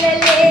la